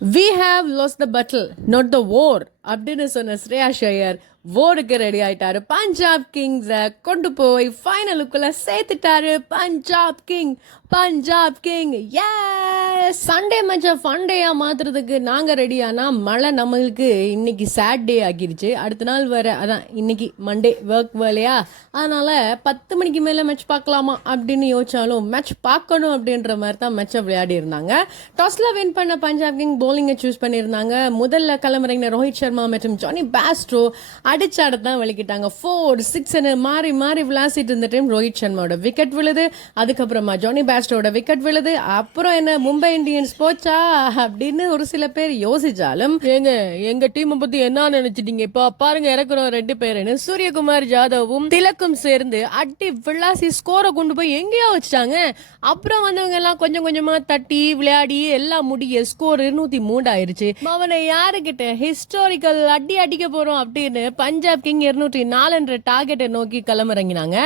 We have lost the battle, not the war. அப்படின்னு சொன்ன Shreya Iyer வோருக்கு ready ஆயிட்டாரு. பஞ்சாப் கிங்ஸை கொண்டு போய் ஃபைனலுக்குள்ள சேர்த்துட்டாரு. பஞ்சாப் கிங் ஏ சண்டே மேட்சை ஃபண்டேயா மாத்துறதுக்கு நாங்க ரெடியானா மழை நம்மளுக்கு இன்னைக்கு சாட்டர்டே ஆகிருச்சு. அடுத்த நாள் வர அதான் இன்னைக்கு மண்டே ஒர்க் வேலையா, அதனால 10 மணிக்கு மேல மேட்ச் பார்க்கலாமா அப்படின்னு யோசிச்சாலும் மேட்ச் பார்க்கணும் அப்படின்ற மாதிரி தான் மேட்சை விளையாடி இருந்தாங்க. டாஸ்ல வின் பண்ண பஞ்சாப் கிங் போலிங்கை சூஸ் பண்ணியிருந்தாங்க. முதல்ல கிளம்புறீங்க ரோஹித் சர்மா மற்றும் ஜானி பேஸ்ட்ரோ அடிச்சாடத்தான் வலிக்கிட்டாங்க. 4-6 மாறி மாறி விளாசிட்டு இருந்த டைம் ரோஹித் சர்மாவோட விக்கெட் விழுது. அதுக்கப்புறமா ஜானி பேஸ்ட்ரோட விக்கெட் விழுது. அப்புறம் என்ன மும்பை இந்தியன்ஸ் போச்சா அப்படின்னு ஒரு சில பேர் யோசிச்சாலும் எங்க டீம் பத்தி என்ன நினைச்சிட்டீங்க, இப்ப பாருங்க இறக்குறோம் 2 பேருன்னு சூரியகுமார் யாதவும் திலக்கும் சேர்ந்து அடி விளாசி ஸ்கோரை கொண்டு போய் எங்கேயோ வச்சுட்டாங்க. அப்புறம் வந்தவங்க எல்லாம் கொஞ்சம் கொஞ்சமா தட்டி விளையாடி எல்லாம் முடிய ஸ்கோர் 203 ஆயிருச்சு. அவனை யாருக்கிட்ட ஹிஸ்டாரிக்கல் அடி அடிக்க போறோம் அப்படின்னு பஞ்சாப் கிங் 204 டார்கெட்டை நோக்கி களமிறங்கினாங்க.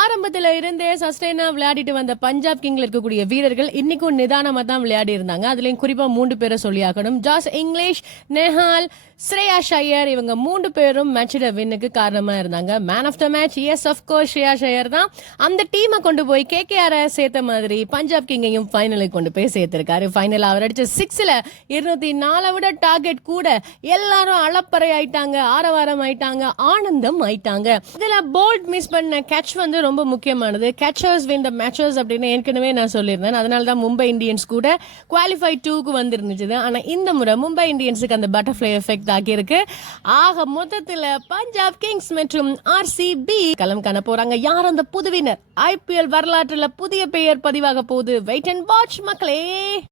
ஆரம்பத்துல இருந்தே சஸ்டைனா விளையாடிட்டு வந்த பஞ்சாப் கிங்ல இருக்கக்கூடிய வீரர்கள் இன்னைக்கும் நிதானமா தான் விளையாடி இருந்தாங்க. அதுலயும் குறிப்பா 3 பேரை சொல்லியாக்கணும். ஜாஸ் இங்கிலீஷ், நெஹால், ஸ்ரேயா ஷையர், இவங்க 3 பேரும் மேட்சோட வின்னுக்கு காரணமா இருந்தாங்க. Man of the match yes of course Shreyas Iyer தான். அந்த டீமை கொண்டு போய் கேகேஆர் சேர்த்த மாதிரி பஞ்சாப் கிங்கையும் ஃபைனலுக்கு கொண்டு போய் சேர்த்திருக்காரு. ஃபைனல் அவர் அடிச்ச 6ல 204 விட டார்கெட் கூட எல்லாரும் அளப்பறை ஆயிட்டாங்க, ஆரவாரம் ஆயிட்டாங்க, ஆனந்தம் ஆயிட்டாங்க. இதுல போல்ட் மிஸ் பண்ண கேட்ச் வந்து ரொம்ப முக்கியமானது. கேட்சர்ஸ் வின் த மேட்சர்ஸ் அப்படின்னு ஏற்கனவே நான் சொல்லியிருந்தேன். அதனால தான் மும்பை இந்தியன்ஸ் கூட குவாலிஃபை 2க்கு வந்திருந்துச்சு. ஆனா இந்த முறை மும்பை இந்தியன்ஸுக்கு அந்த பட்டர்ஃபிளை எஃபெக்ட் ஆகியிருக்கு. ஆக மொத்தத்தில் பஞ்சாப் கிங்ஸ் மற்றும் ஆர்சிபி களம் காண போறாங்க. யார் அந்த புதுவினர்? IPL வரலாற்றில் புதிய பெயர் பதிவாக போகுது. வெயிட் அண்ட் வாட்ச் மக்களே.